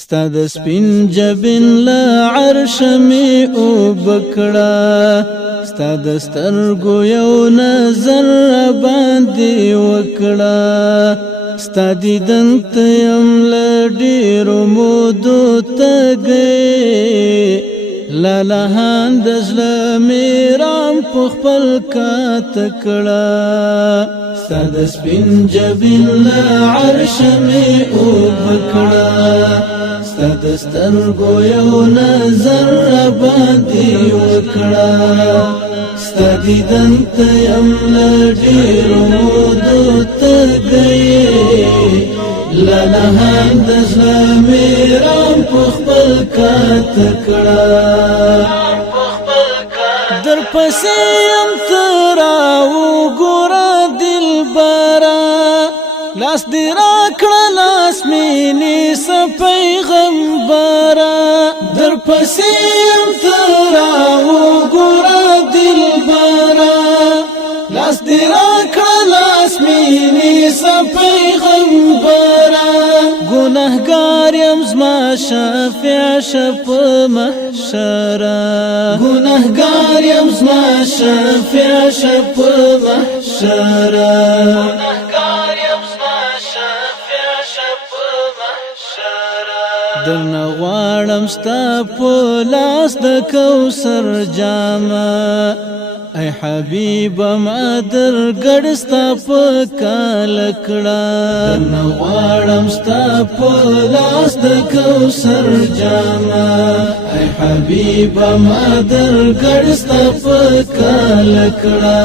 ستا د سپین جبین له عرش می وبکړه ستا د سترګو یو نظر باندې وکړه ستا دیدن ته یم له ډېرو مودو تږی لالهان د زړه مې رام په خپل کاته کړه ستا د سپین جبین له عرش مې وبکړه ستا د سترګو یو نظر باندې وکړه ستا دیدن ته یم له ډېرو مودو تږی لالهان د زړه مې رام په خپل کاته کړه در پسې یم ته راوګوره دلبره لاس دې راکړه لاس مې نیسه پیغمبره در پسې یم ته راوګوره دلبره لاس دې راکړه لاس مې نیسه پیغمبره گناهګار یم زما شفیع شه په محشره گناهګار یم زما شفیع شه په محشره درنه غواړم ستا په لاس د کوثر جامه ای حبیبه ما درګډ ستا په کاله کړه درنه غواړم ستا په لاس د کوثر جامه ای حبیبه ما درګډ ستا په کاله کړه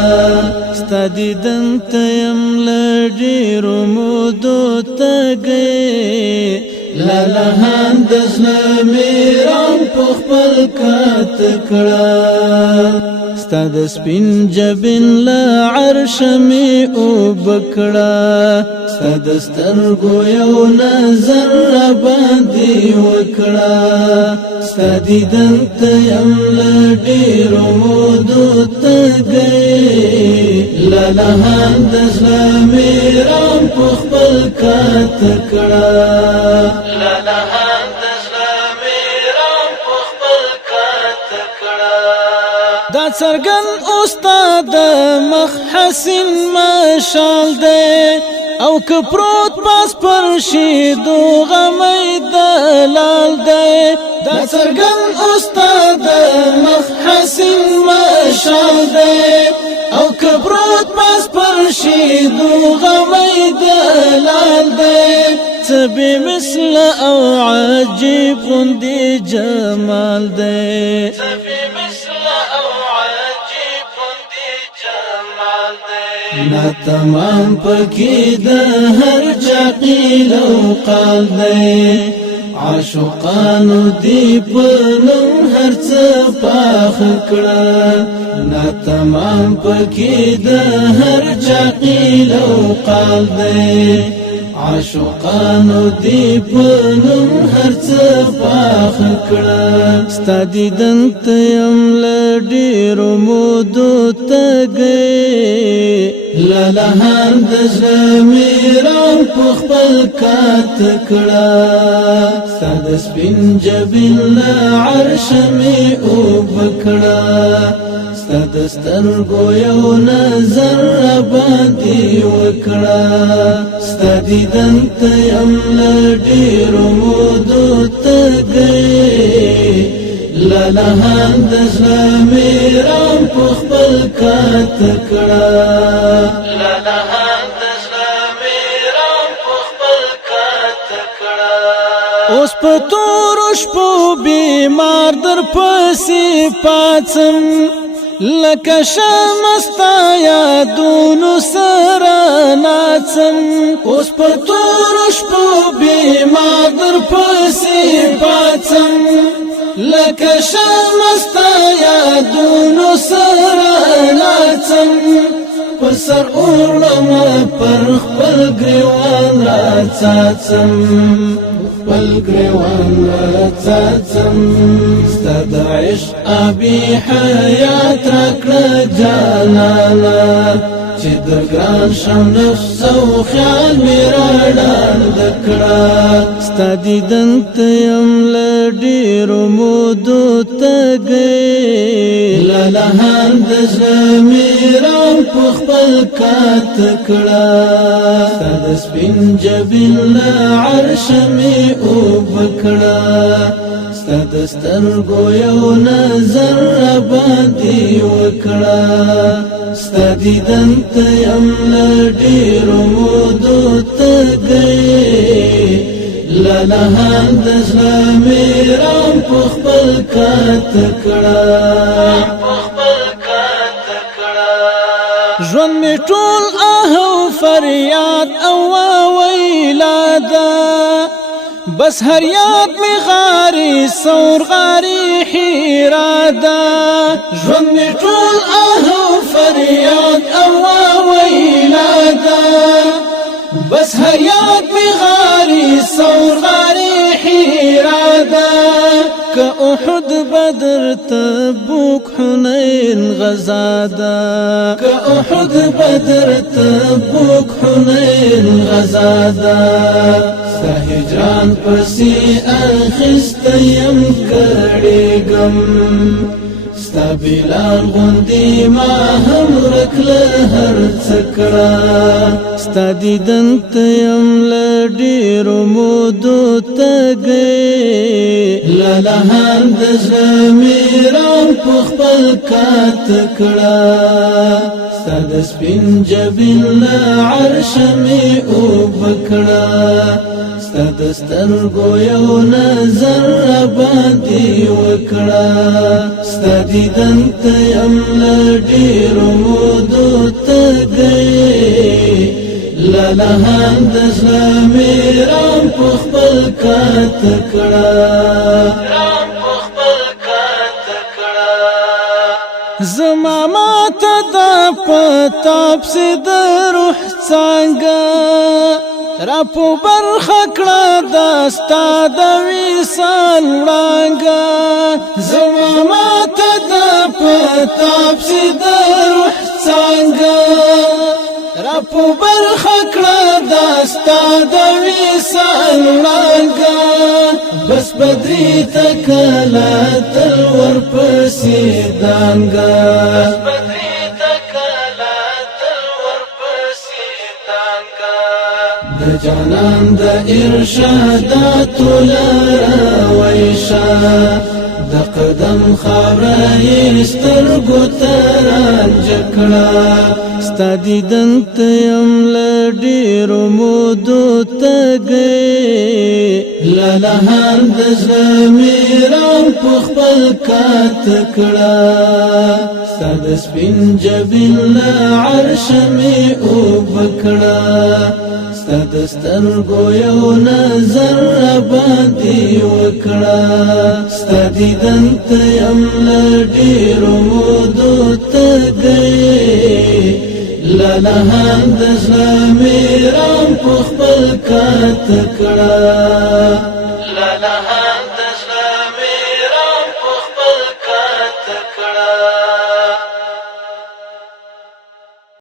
ستا دیدن ته یم له ډېرو مودو تږی لالهان د زړه مې رام په خپل کاته کړه ستا د سپین جبین له عرش مې وبکړه ستا د سترګو یو نظر باندې وکړه ستا دیدن ته یم له ډېرو مودو تږی لالهان د زړه مې رام په خپل کاته کړه دا څرګن استاد مخ حسین مشال دی او که پروت پاس پر شیدو غمی دلال دی دا څرګن استاد مخ حسین مشال دی او که پروت پاس پر شیدو غمی دلال دی بی مثل او عجیب غندی جمال دی نا تمام پکی د هر چا قیل او قال دی عاشقانو دی پنم هر څه پاخ کړه نا تمام پکی د هر چا قیل او قال دی عاشقانو دی پنم هر څه پاخ کړه ستا دیدن ته یم له ډېرو مودو تږی لالهان د زړه مې رام په خپل کاته کړه ستا د سپین جبین له عرش مې وبکړه ستا د سترګو یو نظر باندې وکړه ستا دیدن ته یم له ډېرو مودو تږی لالهان د زړه مې رام په خپل کاته کړه اوس په تورو شپو بیمار در پسې پاڅم لکه شمع ستا یادونو سره ناڅم اوس په تورو شپو بیمار در پسې پاڅم لکه شمع ستا یادونو سره ناڅم په سر اوړمه پر خپل ګریوان راڅاڅم خپل ګریوان راڅاڅم ستا د عشق آبي حیات راکړه جانانه چې د ګران شم نفس او خیال مې راډاند کړه ستا دیدن ته یم له ډېرو مودو تږی لالهان د زړه مې رام په خپل کات کړه ستا د سپین جبین له عرشه مې اوبه کړه ستا د سترګو یو نظر راباندې وکړه ستا دیدن ته یم له ډېرو مودو تږی لالهان د زړه مې رام په خپل کات کړه ژوند مې ټول آه او فریاد او ویلا ده بس هر یاد می غاری سور غاری حیرا دا ژوند می ټول آه او فریاد او ویلا دا بس هر یاد می غاری سور غاری حیرا دا که احد بدر تبوک حنین غزا دا که احد بدر تبوک حنین غزا دا ستا هجران پسی اخست یم کړي غم ستا بلال غوندي ما هم رکله هر څکړه ستا دیدن ته یم له ډېرو مودو تږی لالهان د زړه مې رام په خپل کات کړه ستا د سپین جبین له عرشه مې اوبه کړه ستا د سترګو یو نظر راباندې وکړه ستا دیدن ته یم له ډېرو مودو تږی لالهان د زړه مې رام په خپل کات کړه زما ماته دا په تاپسې د روح څانګه را په برخه کړه دا ستا د وصال وړانګه زما ماته دا په تاپسې د روح څانګه را په برخه کړه دا ستا د وصال وړانګه بس بدري ته کله تل ورپسې دانګه د جانان د ارشاداتو لاره ویشه د قدم خاوره یې سترګو ته رانجه کړه ستا دیدن ته یم له ډېرو مودو تږی لالهان د زړه مې رام په خپل کات کړه ستا د سپین جبین له عرشه مې اوبه کړه ستا د سترګو یو نظر راباندې وکړه ستا دیدن ته یم له ډېرو مودو تږی لالهان د زړه مې رام په خپل کات کړه